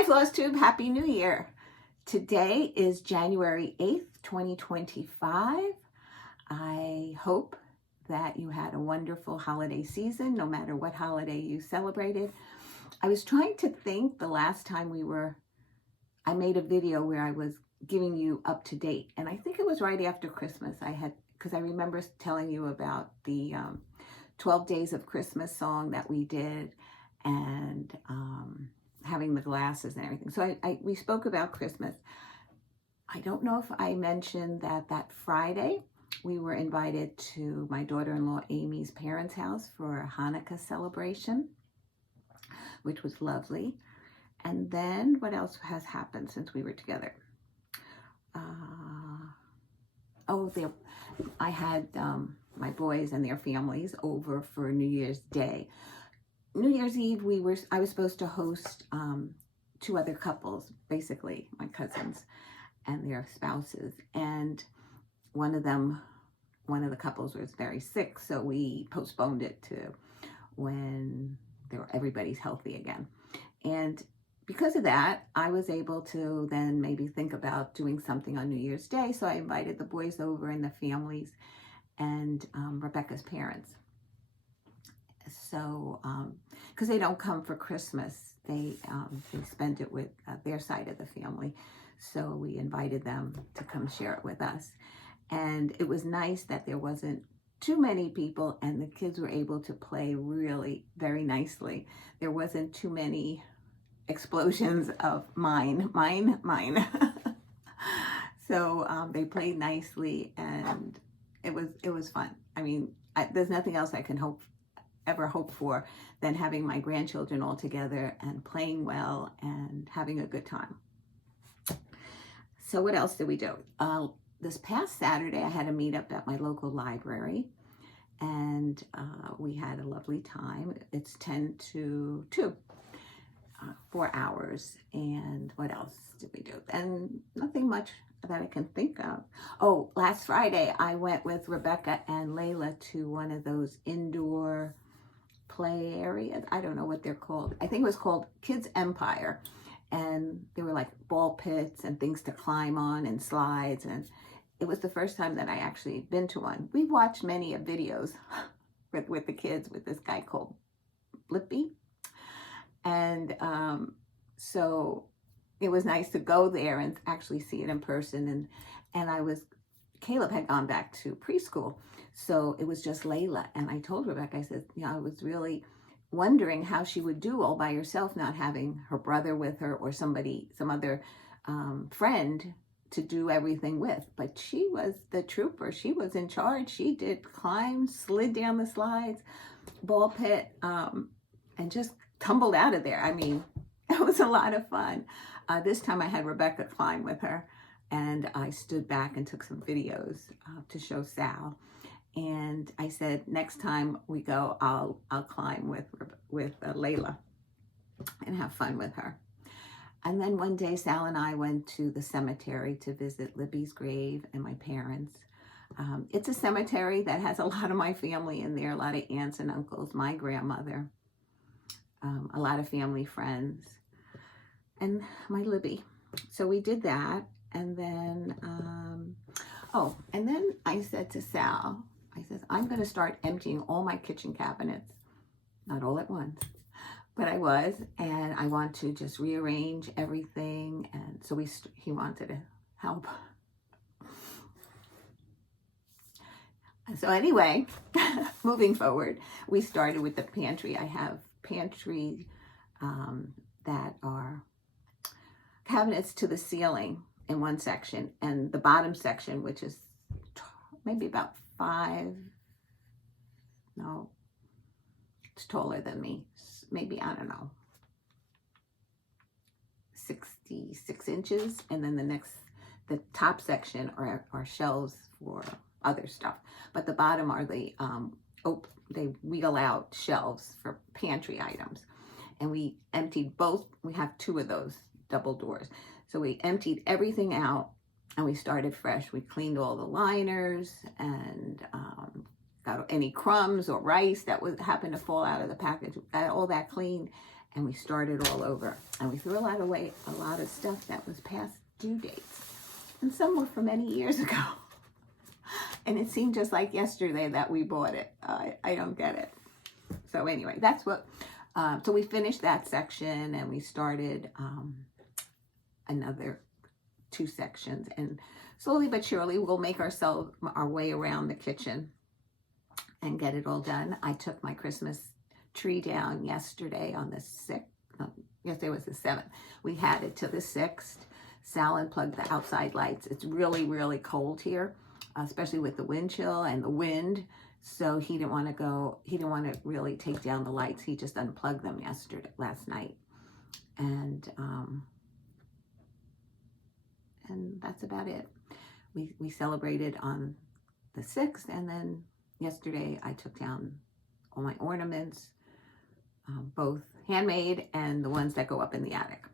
Hi Flosstube, Happy New Year. Today is January 8th, 2025. I hope that you had a wonderful holiday season, no matter what holiday you celebrated. I was trying to think the last time I made a video where I was giving you up to date, and I think it was right after Christmas. Because I remember telling you about the 12 Days of Christmas song that we did, and having the glasses and everything. So we spoke about Christmas. I don't know if I mentioned that Friday we were invited to my daughter-in-law Amy's parents' house for a Hanukkah celebration, which was lovely. And then what else has happened since we were together? I had my boys and their families over for New Year's Day. New Year's Eve, I was supposed to host two other couples, basically my cousins and their spouses, and one of the couples was very sick, so we postponed it to when everybody's healthy again. And because of that, I was able to then maybe think about doing something on New Year's Day, so I invited the boys over and the families and Rebecca's parents. So, because they don't come for Christmas, they spend it with their side of the family. So we invited them to come share it with us. And it was nice that there wasn't too many people and the kids were able to play really very nicely. There wasn't too many explosions of mine. So they played nicely, and it was fun. I mean, there's nothing else I can ever hope for than having my grandchildren all together and playing well and having a good time. So what else did we do? This past Saturday, I had a meetup at my local library, and we had a lovely time. It's 10 to 2, 4 hours. And what else did we do? And nothing much that I can think of. Oh, last Friday, I went with Rebecca and Layla to one of those indoor play areas. I don't know what they're called. I think it was called Kids Empire. And there were like ball pits and things to climb on and slides. And it was the first time that I actually been to one. We watched many videos with the kids with this guy called Blippi. And so it was nice to go there and actually see it in person. And Caleb had gone back to preschool. So it was just Layla. And I told Rebecca, I said, I was really wondering how she would do all by herself, not having her brother with her or some other friend to do everything with. But she was the trooper. She was in charge. She did climb, slid down the slides, ball pit, and just tumbled out of there. I mean, it was a lot of fun. This time I had Rebecca climb with her, and I stood back and took some videos to show Sal. And I said, next time we go, I'll climb with Layla and have fun with her. And then one day, Sal and I went to the cemetery to visit Libby's grave and my parents. It's a cemetery that has a lot of my family in there, a lot of aunts and uncles, my grandmother, a lot of family friends, and my Libby. So we did that. And then, and then I said to Sal, I said, I'm going to start emptying all my kitchen cabinets, not all at once, but I was, and I want to just rearrange everything. And so he wanted to help. So anyway, moving forward, we started with the pantry. I have pantry that are cabinets to the ceiling in one section, and the bottom section, which is maybe about it's taller than me, maybe, I don't know, 66 inches. And then the top section are shelves for other stuff, but the bottom are they wheel out shelves for pantry items. And we emptied both. We have 2 of those double doors. So we emptied everything out and we started fresh. We cleaned all the liners and got any crumbs or rice that happened to fall out of the package. Got all that cleaned and we started all over. And we threw away a lot of stuff that was past due dates. And some were from many years ago. And it seemed just like yesterday that we bought it. I don't get it. So anyway, that's what, so we finished that section and we started another 2 sections. And slowly but surely we'll make our way around the kitchen and get it all done. I took my Christmas tree down yesterday on the 6th. No, yesterday was the 7th. We had it till the 6th. Sal unplugged the outside lights. It's really, really cold here, especially with the wind chill and the wind. So he didn't want to really take down the lights. He just unplugged them last night. And that's about it. We celebrated on the 6th, and then yesterday I took down all my ornaments, both handmade and the ones that go up in the attic.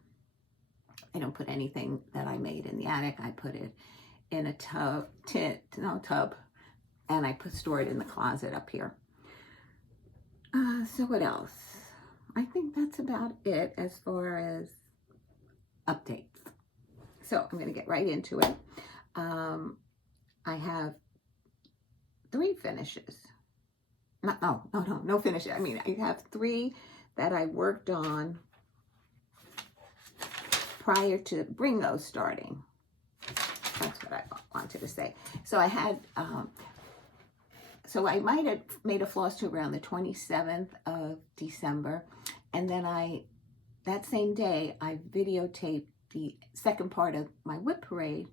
I don't put anything that I made in the attic. I put it in a tub, and I store it in the closet up here. So what else? I think that's about it as far as updates. So I'm going to get right into it. I have 3 finishes. No finishes. I mean, I have 3 that I worked on prior to BRRIINGO starting. That's what I wanted to say. So I had, so I might have made a floss tube around the 27th of December. And then that same day, I videotaped the second part of my whip parade,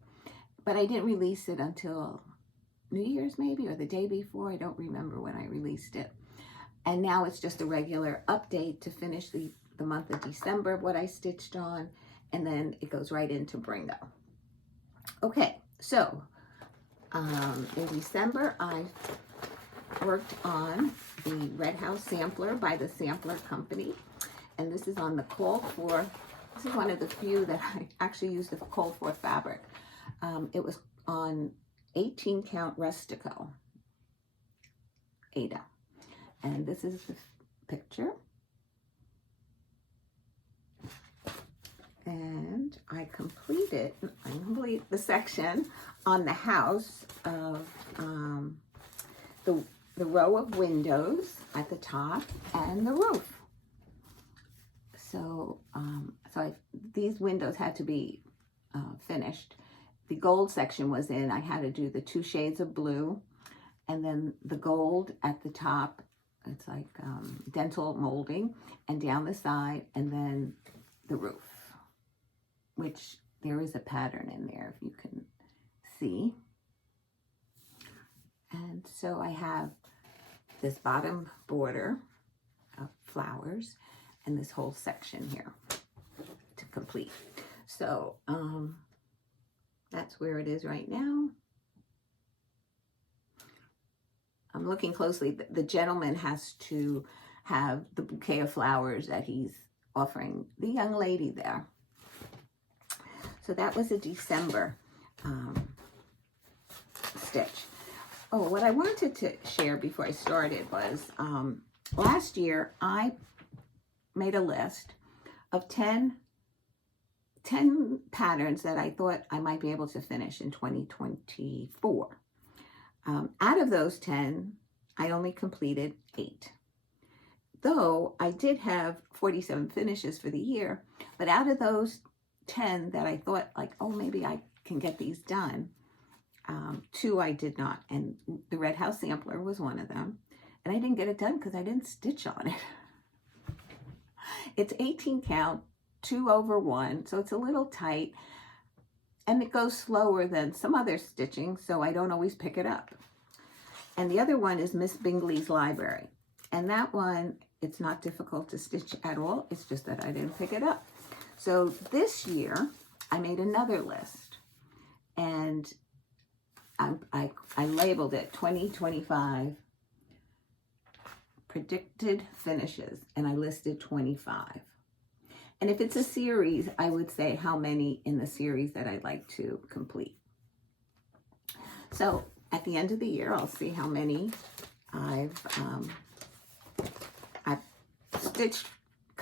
but I didn't release it until New Year's maybe, or the day before. I don't remember when I released it. And now it's just a regular update to finish the month of December of what I stitched on, and then it goes right into BRRIINGO. Okay, so in December, I worked on the Red House Sampler by the Sampler Company, and this is on the called for. This is one of the few that I actually used the called for fabric. It was on 18 count Rustico, Ada. And this is the picture. And I completed the section on the house of the row of windows at the top and the roof. So, these windows had to be finished. The gold section was in. I had to do the 2 shades of blue, and then the gold at the top. It's like dental molding, and down the side, and then the roof, which there is a pattern in there if you can see. And so I have this bottom border of flowers and this whole section here to complete. So that's where it is right now. I'm looking closely. The gentleman has to have the bouquet of flowers that he's offering the young lady there. So that was a December stitch. Oh, what I wanted to share before I started was last year I made a list of 10 patterns that I thought I might be able to finish in 2024. Out of those 10, I only completed 8. Though I did have 47 finishes for the year, but out of those 10 that I thought like, oh, maybe I can get these done, 2 I did not. And the Red House Sampler was one of them. And I didn't get it done because I didn't stitch on it. It's 18 count, 2 over 1, so it's a little tight. And it goes slower than some other stitching, so I don't always pick it up. And the other one is Miss Bingley's Library. And that one, it's not difficult to stitch at all. It's just that I didn't pick it up. So this year, I made another list. And I labeled it 2025 predicted finishes. And I listed 25. And if it's a series, I would say how many in the series that I'd like to complete. So at the end of the year, I'll see how many I've stitched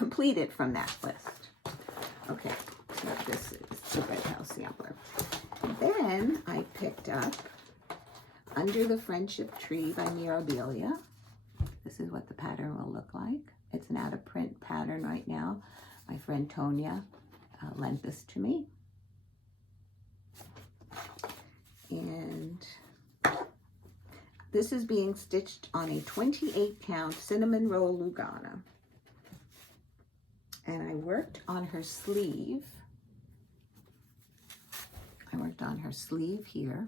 completed from that list. Okay, so this is the Red House sampler. Then I picked up Under the Friendship Tree by Mirabilia. This is what the pattern will look like. It's an out of print pattern right now. My friend Tonya lent this to me. And this is being stitched on a 28 count cinnamon roll Lugana. And I worked on her sleeve. I worked on her sleeve here,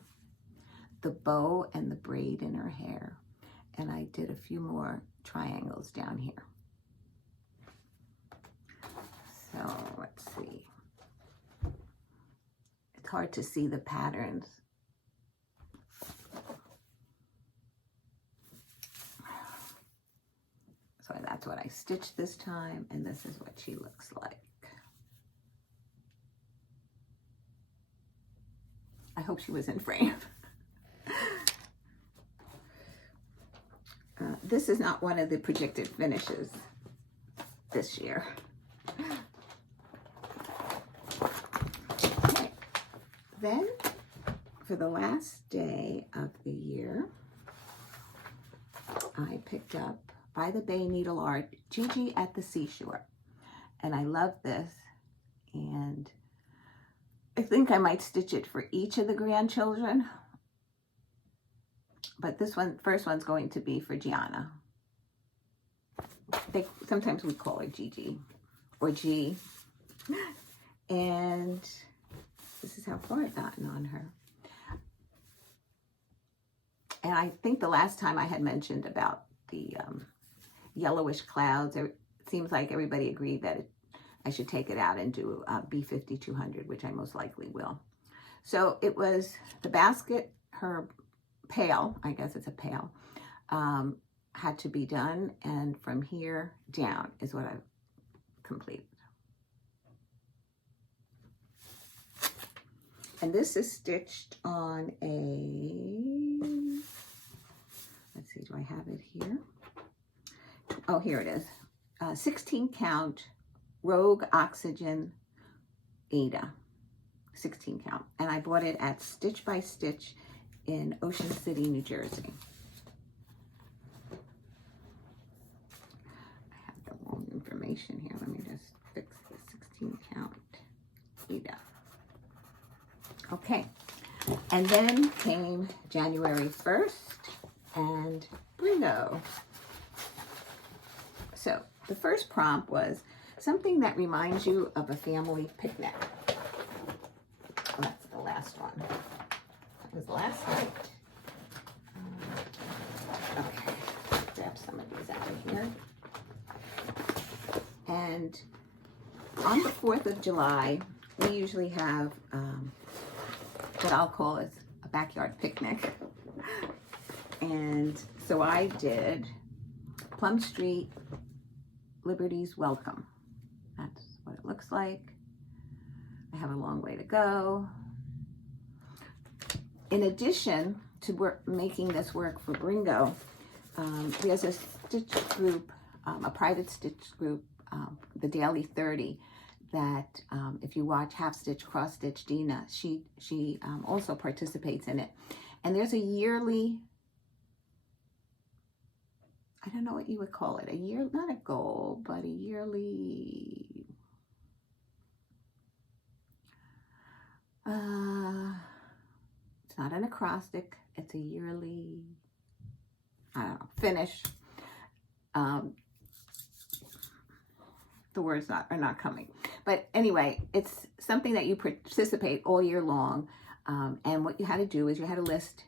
the bow and the braid in her hair. And I did a few more triangles down here. So let's see. It's hard to see the patterns. So that's what I stitched this time, and this is what she looks like. I hope she was in frame. This is not one of the projected finishes this year. Okay. Then, for the last day of the year, I picked up By the Bay Needleart, Gigi at the Seashore. And I love this, and I think I might stitch it for each of the grandchildren. But this one, first one's going to be for Gianna. Sometimes we call her Gigi or G. And this is how far I've gotten on her. And I think the last time I had mentioned about the yellowish clouds, it seems like everybody agreed that I should take it out and do B5200, which I most likely will. So it was the basket, her pail, I guess it's a pail, had to be done, and from here down is what I've completed. And this is stitched on a, let's see, do I have it here? Oh, here it is. 16 count Rogue Oxygen Ada. 16 count. And I bought it at Stitch by Stitch in Ocean City, New Jersey. I have the wrong information here. Let me just fix the 16 count Ada. Okay. And then came January 1st and BRRIINGO. So the first prompt was something that reminds you of a family picnic. Well, that's the last one. That was last night. Okay, grab some of these out of here. And on the 4th of July, we usually have what I'll call is a backyard picnic. And so I did Plum Street, Liberty's Welcome. That's what it looks like. I have a long way to go. In addition to making this work for BRRIINGO, there's a stitch group, a private stitch group, the Daily 30, that if you watch Half Stitch, Cross Stitch Dena, she also participates in it. And there's a yearly, I don't know what you would call it, not a goal, but a yearly, it's not an acrostic, it's a yearly, I don't know, finish. The words are not coming. But anyway, it's something that you participate all year long. And what you had to do is you had to list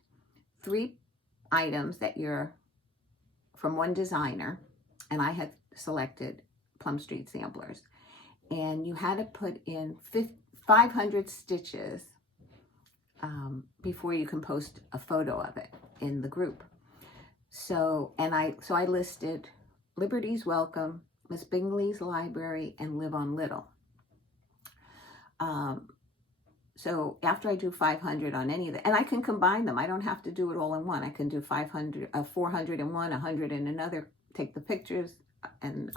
3 items that you're from one designer, and I had selected Plum Street samplers, and you had to put in 500 stitches before you can post a photo of it in the group. So I listed Liberty's Welcome, Miss Bingley's Library, and Live on Little. So after I do 500 on any of them, and I can combine them. I don't have to do it all in one. I can do 400 in one, 100 in another, take the pictures and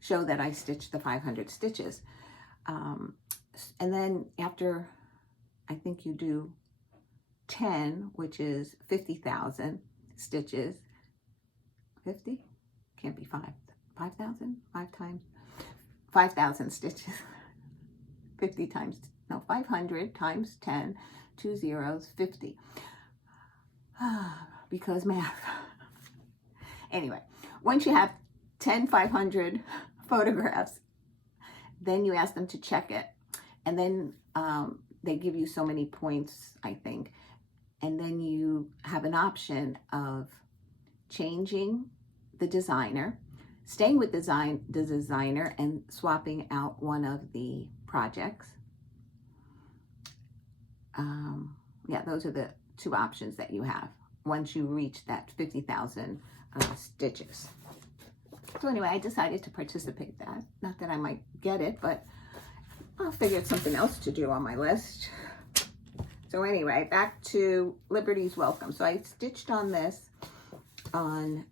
show that I stitched the 500 stitches. And then after, I think you do 10, which is 50,000 stitches. 50? Can't be 5,000? 5,000 stitches. 50 times, no, 500 times 10, 2 zeros, 50. Because math. Anyway, once you have 10 500 photographs, then you ask them to check it. And then they give you so many points, I think. And then you have an option of changing the designer, staying with the designer, and swapping out one of the projects. Yeah, those are the two options that you have once you reach that 50,000 stitches. So anyway, I decided to participate that. Not that I might get it, but I figured something else to do on my list. So anyway, back to Liberty's Welcome. So I stitched on this on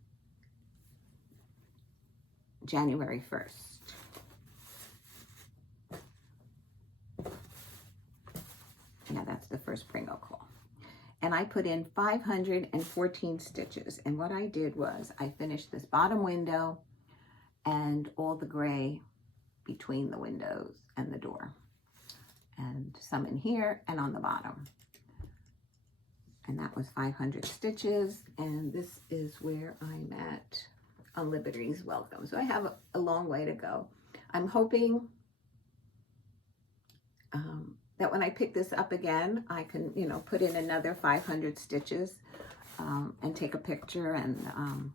January 1st. Yeah, that's the first BRRIINGO call. And I put in 514 stitches. And what I did was I finished this bottom window and all the gray between the windows and the door. And some in here and on the bottom. And that was 500 stitches. And this is where I'm at on Liberty's Welcome. So I have a long way to go. I'm hoping that when I pick this up again, I can, you know, put in another 500 stitches and take a picture and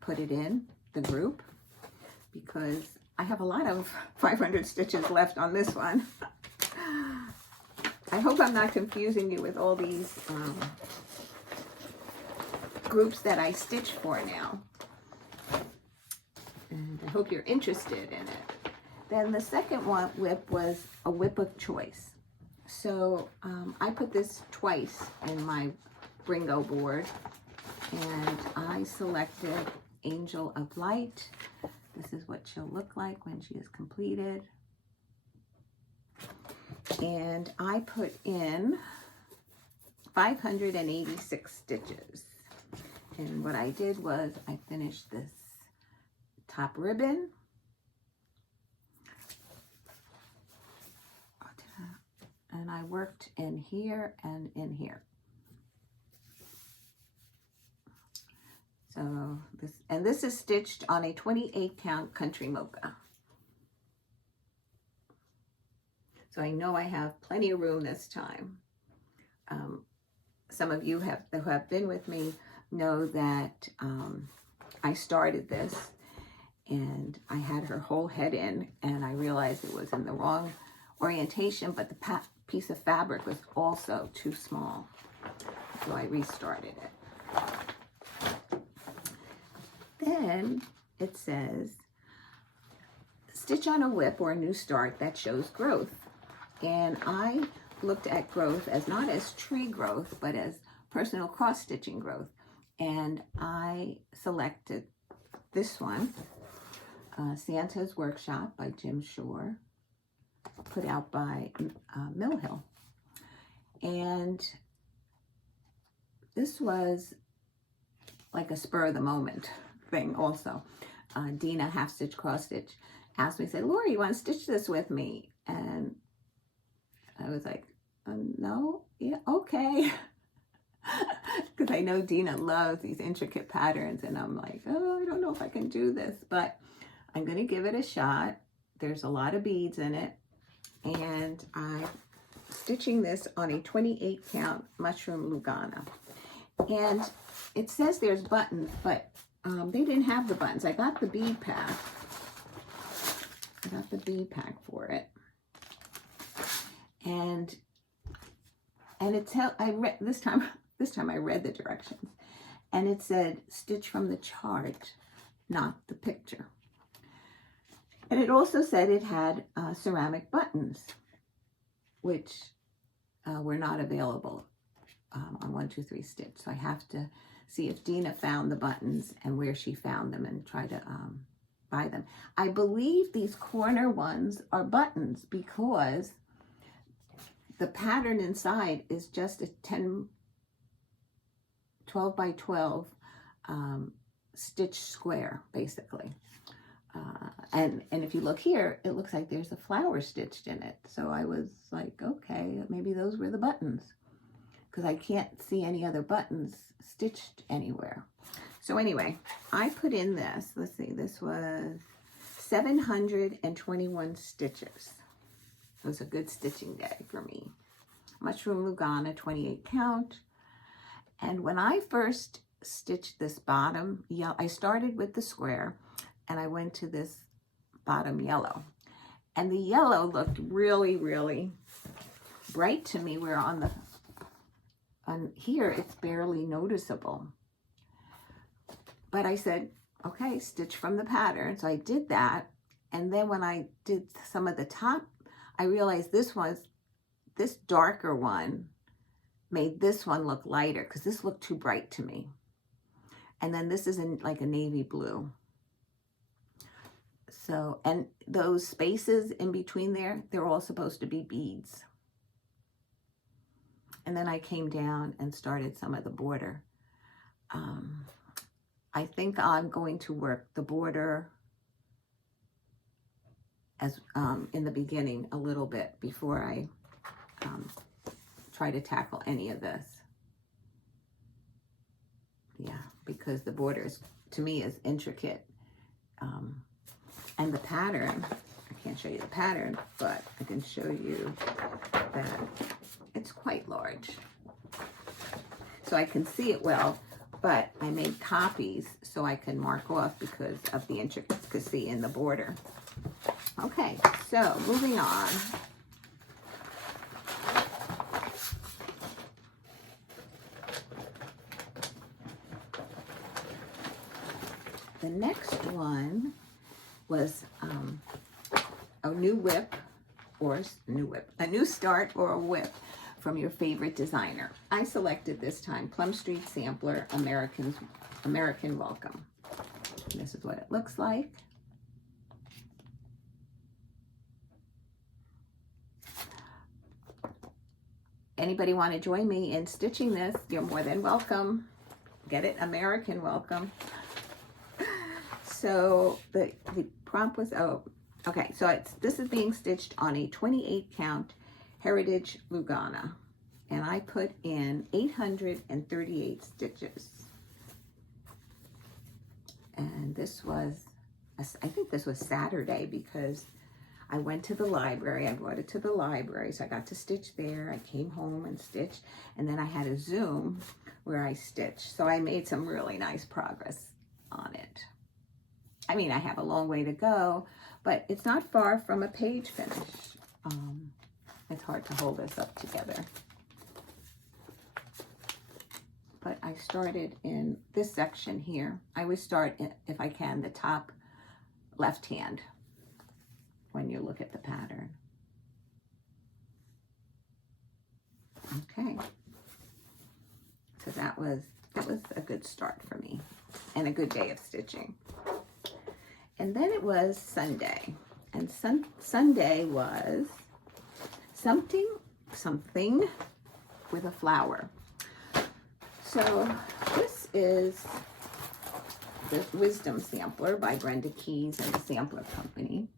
put it in the group, because I have a lot of 500 stitches left on this one. I hope I'm not confusing you with all these groups that I stitch for now. And I hope you're interested in it. Then the second whip was a whip of choice. So I put this twice in my BRRIINGO board, and I selected Angel of Light. This is what she'll look like when she is completed. And I put in 586 stitches. And what I did was I finished this top ribbon. And I worked in here and in here. So this is stitched on a 28 count country mocha. So I know I have plenty of room this time. Some of you who have been with me know that I started this and I had her whole head in, and I realized it was in the wrong orientation, but the piece of fabric was also too small. So I restarted it. Then it says, stitch on a whip or a new start that shows growth. And I looked at growth as not as tree growth, but as personal cross-stitching growth. And I selected this one, Santa's Workshop by Jim Shore, put out by Mill Hill. And this was like a spur of the moment thing also. Dena, half stitch, cross stitch, asked me, said, Laura, you want to stitch this with me? And I was like, no, yeah, okay. Because I know Dena loves these intricate patterns, and I'm like, oh, I don't know if I can do this, but I'm going to give it a shot. There's a lot of beads in it, and I'm stitching this on a 28 count mushroom Lugana. And it says there's buttons, but they didn't have the buttons. I got the bead pack. I got the bead pack for it. And I read this time I read the directions, and it said stitch from the chart, not the picture. And it also said it had ceramic buttons, which were not available on 1, 2, 3 stitch. So I have to see if Dena found the buttons and where she found them, and try to buy them. I believe these corner ones are buttons because the pattern inside is just a 12 by 12 stitch square, basically. And if you look here, it looks like there's a flower stitched in it. So I was like, okay, maybe those were the buttons, because I can't see any other buttons stitched anywhere. So anyway, I put in this, let's see, this was 721 stitches. It was a good stitching day for me. Mushroom Lugana, 28 count. And when I first stitched this bottom yellow, I started with the square and I went to this bottom yellow. And the yellow looked really, really bright to me, where on here it's barely noticeable. But I said, okay, stitch from the pattern. So I did that. And then when I did some of the top, I realized this darker one made this one look lighter, because this looked too bright to me. And then this is in like a navy blue. So, and those spaces in between there, they're all supposed to be beads. And then I came down and started some of the border. I think I'm going to work the border as in the beginning a little bit before I try to tackle any of this. Yeah, because the border is, to me, is intricate. And the pattern, I can't show you the pattern, but I can show you that it's quite large. So I can see it well, but I made copies so I can mark off because of the intricacy in the border. Okay, so moving on. The next one was a new whip, or a new start or a whip from your favorite designer. I selected this time Plum Street Sampler American Welcome. And this is what it looks like. Anybody want to join me in stitching this? You're more than welcome. Get it? American Welcome. So the prompt was, oh, okay. So this is being stitched on a 28 count Heritage Lugana. And I put in 838 stitches. And this was, I think this was Saturday, because I went to the library. I brought it to the library, so I got to stitch there. I came home and stitched, and then I had a Zoom where I stitched. So I made some really nice progress on it. I mean, I have a long way to go, but it's not far from a page finish. It's hard to hold this up together. But I started in this section here. I always start, if I can, the top left hand when you look at the pattern. Okay. So that was a good start for me and a good day of stitching. And then it was Sunday, and Sunday was something with a flower. So this is the Wisdom Sampler by Brenda Keyes and the Sampler Company.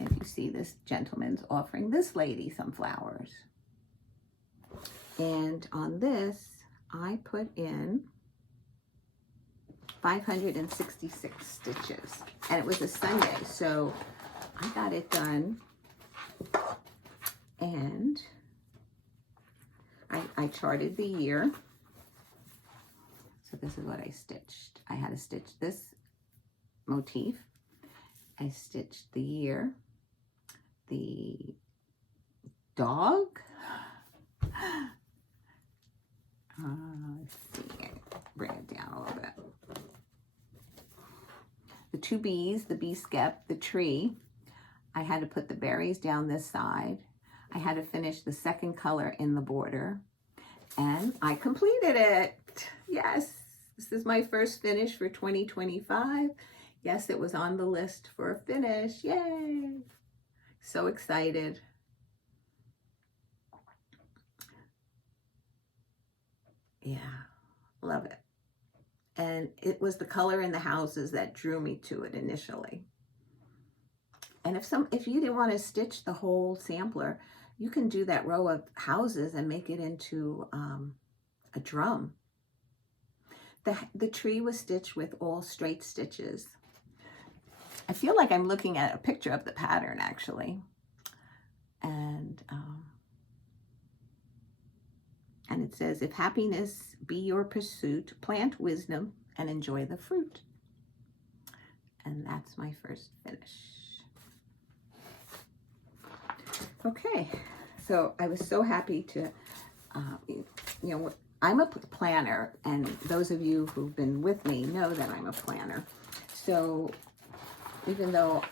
And you see this gentleman's offering this lady some flowers. And on this, I put in 566 stitches, and it was a Sunday, so I got it done. And I charted the year. So this is what I stitched. I had to stitch this motif. I stitched the year, the dog. Let's see, bring it down a little bit. The two bees, the bee skep, the tree. I had to put the berries down this side. I had to finish the second color in the border, and I completed it. Yes, this is my first finish for 2025. Yes, it was on the list for a finish. Yay! So excited. Yeah, love it. And it was the color in the houses that drew me to it initially. And if you didn't want to stitch the whole sampler, you can do that row of houses and make it into a drum. The tree was stitched with all straight stitches. I feel like I'm looking at a picture of the pattern actually. And it says, if happiness be your pursuit, plant wisdom and enjoy the fruit. And that's my first finish. Okay, so I was so happy to, you know, I'm a planner, and those of you who've been with me know that I'm a planner. So even though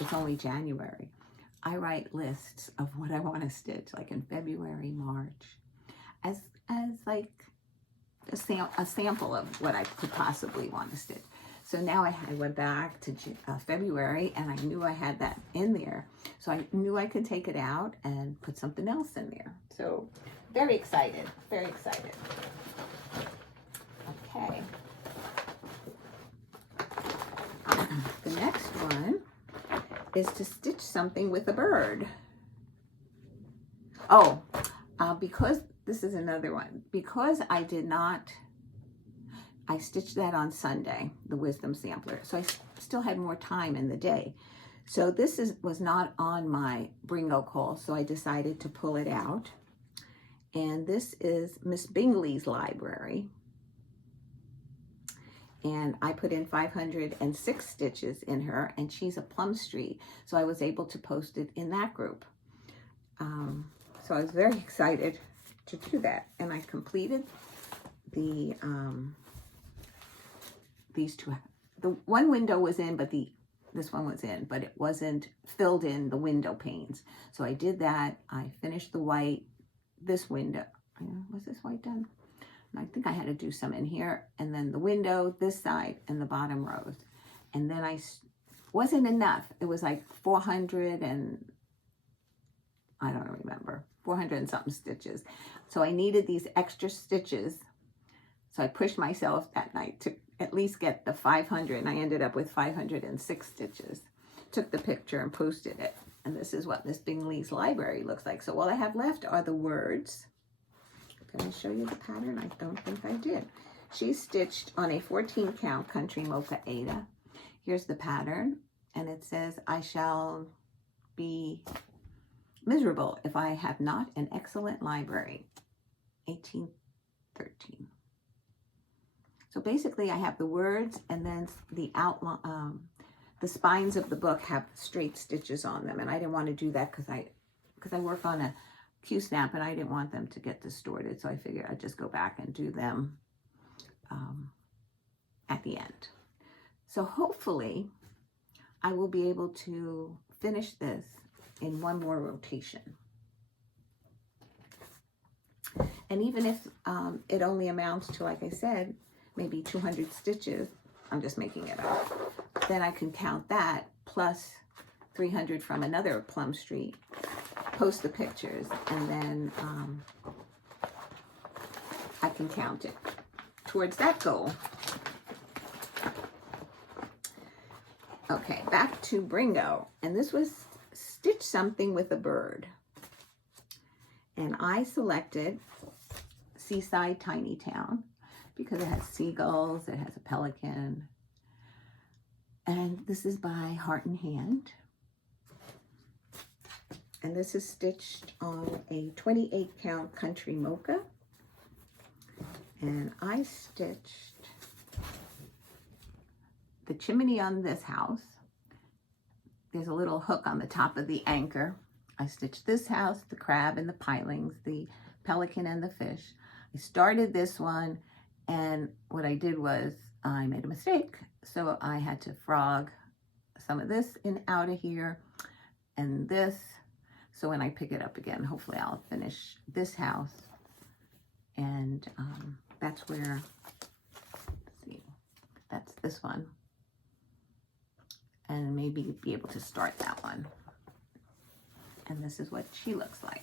it's only January, I write lists of what I want to stitch, like in February, March, as like a sample of what I could possibly want to stitch. So now I went back to February, and I knew I had that in there. So I knew I could take it out and put something else in there. So very excited, very excited. Okay. The next one is to stitch something with a bird. Oh, because this is another one. Because I stitched that on Sunday, the Wisdom Sampler. So I still had more time in the day. So this was not on my BRRIINGO call, so I decided to pull it out. And this is Miss Bingley's library. And I put in 506 stitches in her, and she's a Plum Street, so I was able to post it in that group. So I was very excited to do that, and I completed the these two. The one window was in, but this one was in, but it wasn't filled in the window panes. So I did that. I finished the white. This window, was this white done? I think I had to do some in here, and then the window, this side, and the bottom rows. And then wasn't enough. It was like 400 and, I don't remember, 400 and something stitches. So I needed these extra stitches. So I pushed myself that night to at least get the 500, and I ended up with 506 stitches. Took the picture and posted it. And this is what Miss Bingley's library looks like. So all I have left are the words. Can I show you the pattern? I don't think I did. She's stitched on a 14 count Country Mocha Ada. Here's the pattern, and it says, I shall be miserable if I have not an excellent library. 1813. So basically I have the words, and then the outline, the spines of the book have straight stitches on them, and I didn't want to do that because I work on a Q-snap, and I didn't want them to get distorted, so I figured I'd just go back and do them at the end. So hopefully I will be able to finish this in one more rotation. And even if it only amounts to, like I said, maybe 200 stitches, I'm just making it up, then I can count that plus 300 from another Plum Street, post the pictures, and then I can count it towards that goal. Okay, back to BRRIINGO, and this was Stitch Something with a Bird. And I selected Seaside Tiny Town because it has seagulls, it has a pelican, and this is by Heart and Hand. And this is stitched on a 28 count Country Mocha. And I stitched the chimney on this house. There's a little hook on the top of the anchor. I stitched this house, the crab and the pilings, the pelican and the fish. I started this one, and what I did was I made a mistake. So I had to frog some of this in out of here and this. So when I pick it up again, hopefully I'll finish this house. And that's where, let's see, that's this one. and maybe be able to start that one. And this is what she looks like.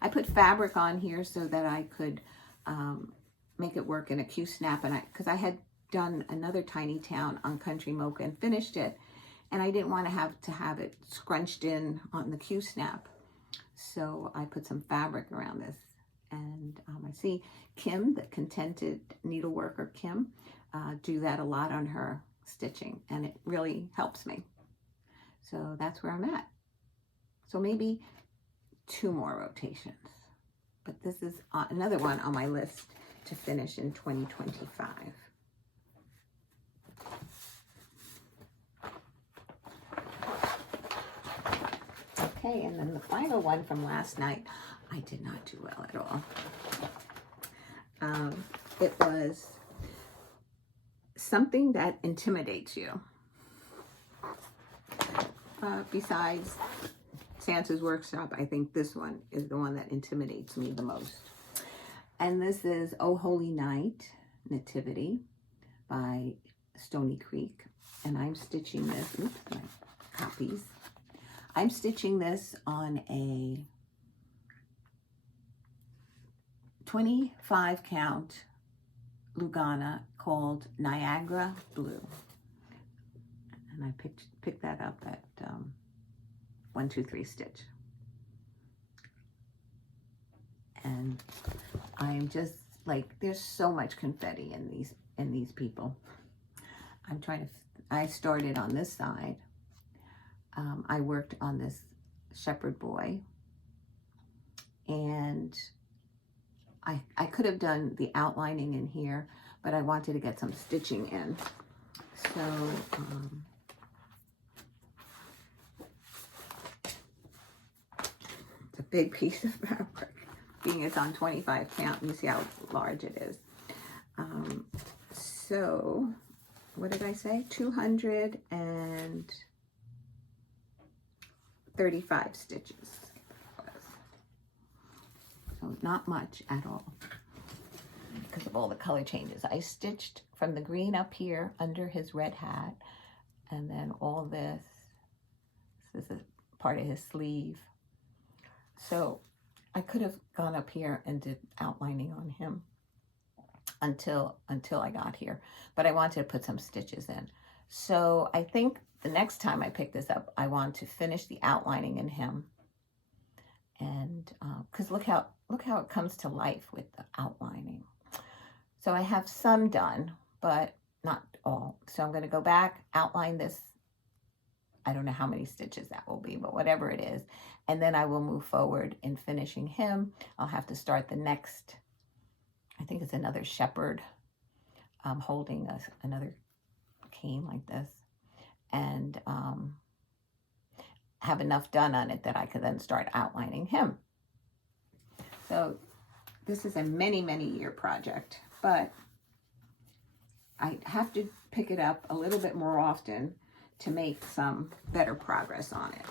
I put fabric on here so that I could make it work in a Q-snap, and because I had done another tiny town on Country Mocha and finished it, and I didn't want to have it scrunched in on the Q-snap. So I put some fabric around this. And I see Kim, the Contented Needleworker Kim, do that a lot on her stitching, and it really helps me. So that's where I'm at. So maybe 2 more rotations. But this is another one on my list to finish in 2025. Okay, and then the final one from last night, I did not do well at all. It was something that intimidates you. Besides Santa's Workshop, I think this one is the one that intimidates me the most. And this is Oh Holy Night Nativity by Stoney Creek. And I'm stitching this, oops, my copies. I'm stitching this on a 25 count Lugana called Niagara Blue. And I picked that up at 1, 2, 3 stitch. And I'm just like, there's so much confetti in these people. I'm trying to, I started on this side. I worked on this shepherd boy, and I could have done the outlining in here, but I wanted to get some stitching in. So it's a big piece of fabric, being it's on 25 count. You see how large it is. So what did I say? 235 stitches. So not much at all because of all the color changes. I stitched from the green up here under his red hat, and then all this is a part of his sleeve. So I could have gone up here and did outlining on him until I got here, but I wanted to put some stitches in. So I think the next time I pick this up, I want to finish the outlining in him. And because look how it comes to life with the outlining. So I have some done, but not all. So I'm going to go back, outline this. I don't know how many stitches that will be, but whatever it is. And then I will move forward in finishing him. I'll have to start the next, I think it's another shepherd holding another cane like this. And have enough done on it that I could then start outlining him. So this is a many, many year project, but I have to pick it up a little bit more often to make some better progress on it.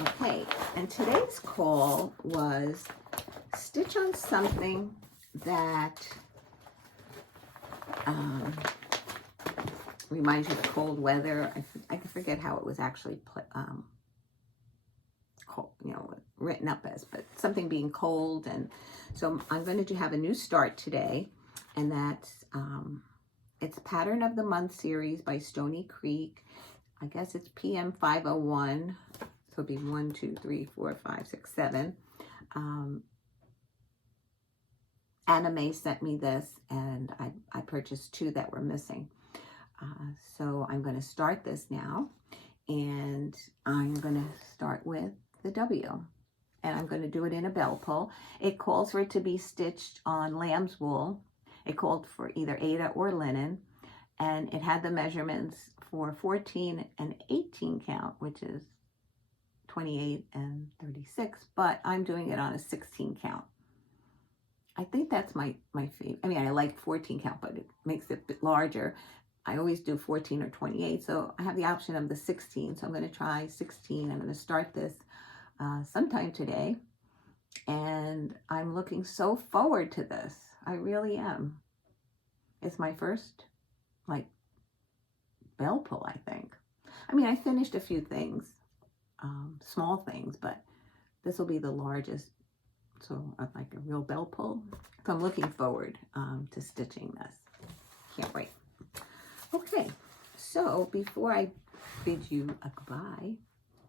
Okay, and today's call was stitch on something that reminds you of cold weather. I forget how it was actually cold, written up as, but something being cold. And so I'm going to have a new start today, and that's it's Pattern of the Month series by Stoney Creek. I guess it's PM 501, so it'll be 1, 2, 3, 4, 5, 6, 7. Anime sent me this, and I purchased 2 that were missing. So I'm going to start this now, and I'm going to start with the W, and I'm going to do it in a bell pull. It calls for it to be stitched on lamb's wool. It called for either Aida or linen, and it had the measurements for 14 and 18 count, which is 28 and 36, but I'm doing it on a 16 count. I think that's my favorite. I mean, I like 14 count, but it makes it a bit larger. I always do 14 or 28, so I have the option of the 16, so I'm going to try 16. I'm going to start this sometime today, And I'm looking so forward to this. I really am. It's my first, like, bell pull, I think. I mean, I finished a few things, small things, but this will be the largest. So like a real bell pull. So I'm looking forward to stitching this. Can't wait. Okay, so before I bid you a goodbye,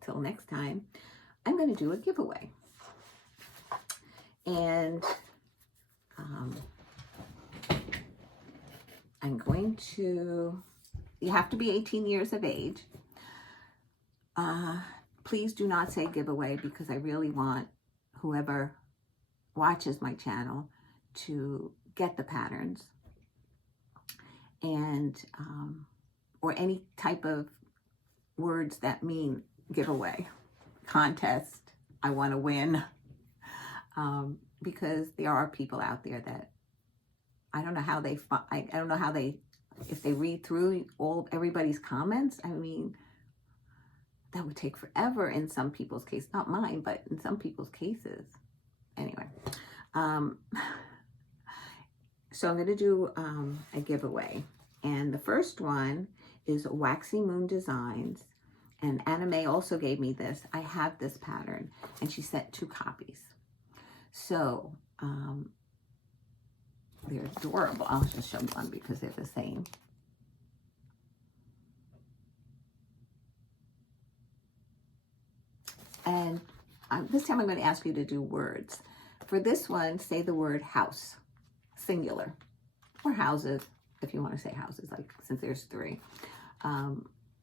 till next time, I'm going to do a giveaway. And I'm going to, you have to be 18 years of age. Please do not say giveaway, because I really want whoever watches my channel to get the patterns, and or any type of words that mean giveaway, contest, I want to win, because there are people out there that I don't know how they I don't know how they, if they read through everybody's comments. I mean, that would take forever in some people's case, not mine, but in some people's cases. Anyway, so I'm going to do a giveaway, and the first one is Waxy Moon Designs, and Anna May also gave me this. I have this pattern, and she sent 2 copies. So they're adorable. I'll just show one because they're the same. And this time I'm going to ask you to do words. For this one, say the word house, singular, or houses, if you want to say houses, like, since there's 3.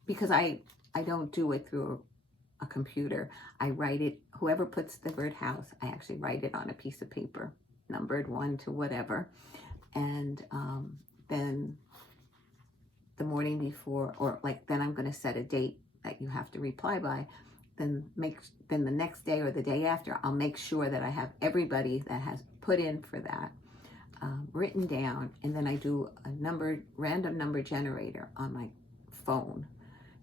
Because I don't do it through a computer. I write it, whoever puts the word house, I actually write it on a piece of paper, numbered 1 to whatever. And then the morning before, or like, then I'm going to set a date that you have to reply by. Then the next day or the day after, I'll make sure that I have everybody that has put in for that written down, and then I do a random number generator on my phone,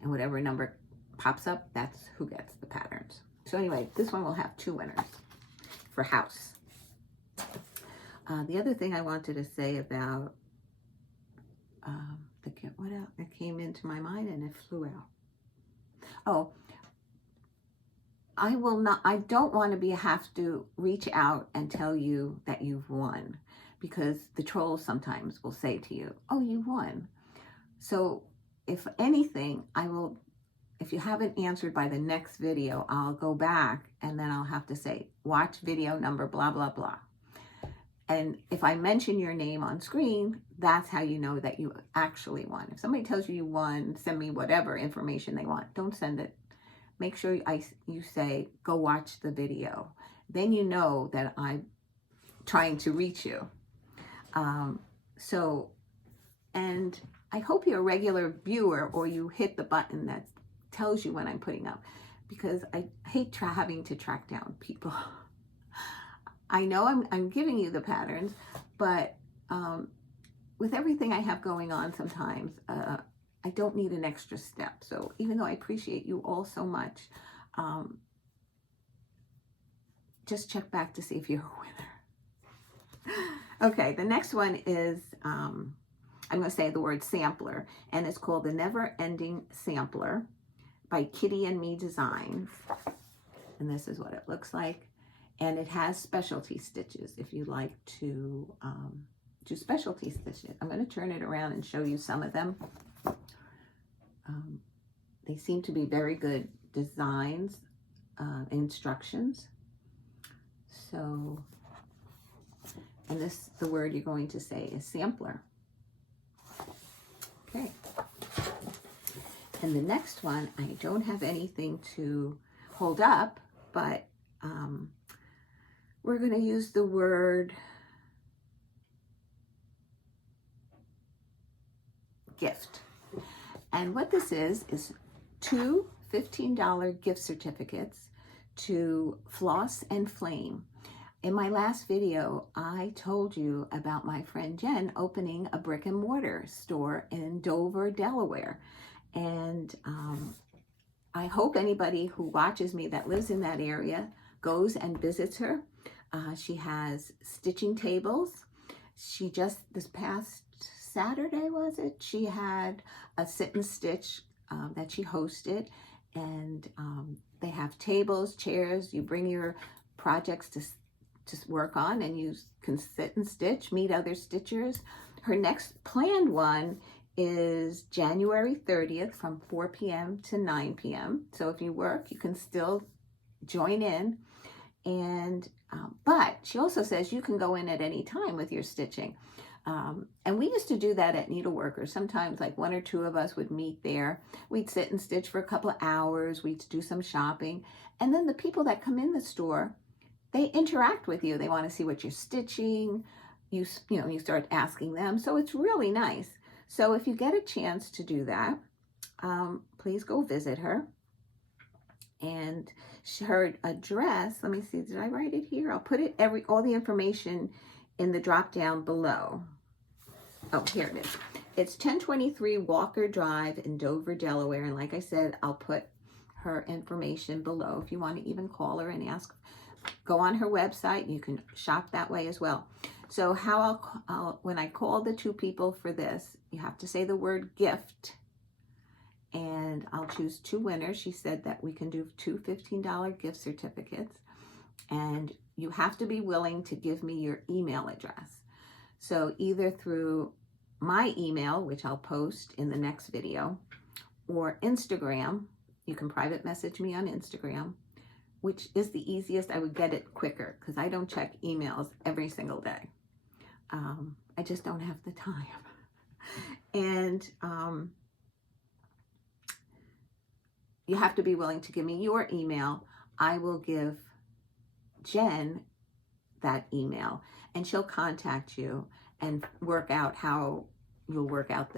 and whatever number pops up, that's who gets the patterns. So anyway, this one will have 2 winners for house. The other thing I wanted to say about what else? It came into my mind and it flew out. Oh, I don't want to have to reach out and tell you that you've won, because the trolls sometimes will say to you, oh, you won. So if anything, if you haven't answered by the next video, I'll go back and then I'll have to say, watch video number, blah, blah, blah. And if I mention your name on screen, that's how you know that you actually won. If somebody tells you you won, send me whatever information they want. Don't send it. Make sure you say, go watch the video. Then you know that I'm trying to reach you. And I hope you're a regular viewer, or you hit the button that tells you when I'm putting up, because I hate having to track down people. I know I'm giving you the patterns, but with everything I have going on sometimes, I don't need an extra step. So even though I appreciate you all so much, just check back to see if you're a winner. Okay, the next one is, I'm going to say the word sampler, and it's called the Never Ending Sampler by Kitty and Me Designs. And this is what it looks like. And it has specialty stitches if you like to do specialty stitches. I'm going to turn it around and show you some of them. They seem to be very good designs, instructions. So, and the word you're going to say is sampler. Okay. And the next one, I don't have anything to hold up, but we're going to use the word gift. And what this is 2 $15 gift certificates to Floss and Flame. In my last video, I told you about my friend Jenn opening a brick and mortar store in Dover, Delaware. And I hope anybody who watches me that lives in that area goes and visits her. She has stitching tables. She just, this past Saturday, was it? She had a sit and stitch that she hosted, and they have tables, chairs. You bring your projects to work on, and you can sit and stitch, meet other stitchers. Her next planned one is January 30th from 4 p.m. to 9 p.m. So if you work, you can still join in. And but she also says you can go in at any time with your stitching. And we used to do that at Needleworkers. Sometimes like 1 or 2 of us would meet there. We'd sit and stitch for a couple of hours. We'd do some shopping. And then the people that come in the store, they interact with you. They want to see what you're stitching. You start asking them. So it's really nice. So if you get a chance to do that, please go visit her. And her address, let me see, did I write it here? I'll put it all the information in the drop down below. Oh, here it is. It's 1023 Walker Drive in Dover, Delaware. And like I said, I'll put her information below if you want to even call her and ask. Go on her website. You can shop that way as well. So how when I call the 2 people for this, you have to say the word gift. And I'll choose 2 winners. She said that we can do 2 $15 gift certificates. And you have to be willing to give me your email address. So either through my email, which I'll post in the next video, or Instagram. You can private message me on Instagram, which is the easiest. I would get it quicker because I don't check emails every single day. I just don't have the time. And you have to be willing to give me your email. I will give Jenn that email, and she'll contact you and work out how you'll work out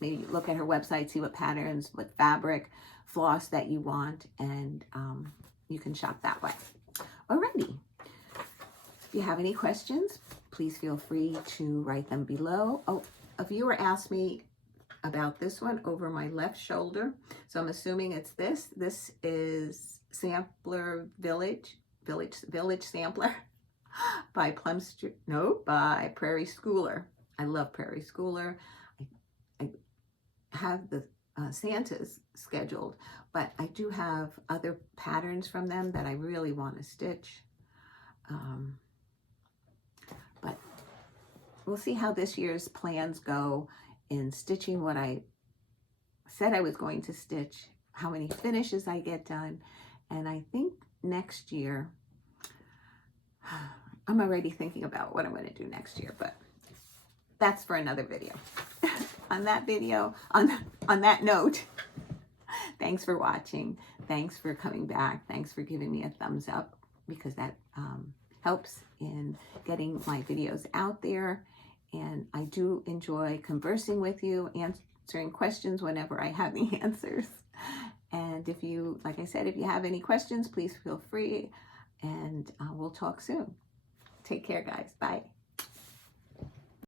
maybe look at her website, see what patterns, what fabric, floss that you want, and you can shop that way. Alrighty. If you have any questions, please feel free to write them below. Oh, a viewer asked me about this one over my left shoulder. So I'm assuming it's this. This is Sampler Village Sampler by Plum, by Prairie Schooler. I love Prairie Schooler. I have the Santas scheduled, but I do have other patterns from them that I really want to stitch. But we'll see how this year's plans go in stitching what I said I was going to stitch, how many finishes I get done. And I think next year, I'm already thinking about what I'm going to do next year, but that's for another video. On that note, thanks for watching. Thanks for coming back. Thanks for giving me a thumbs up, because that helps in getting my videos out there. And I do enjoy conversing with you, answering questions whenever I have the answers. And if you, like I said, if you have any questions, please feel free, and we'll talk soon. Take care, guys. Bye.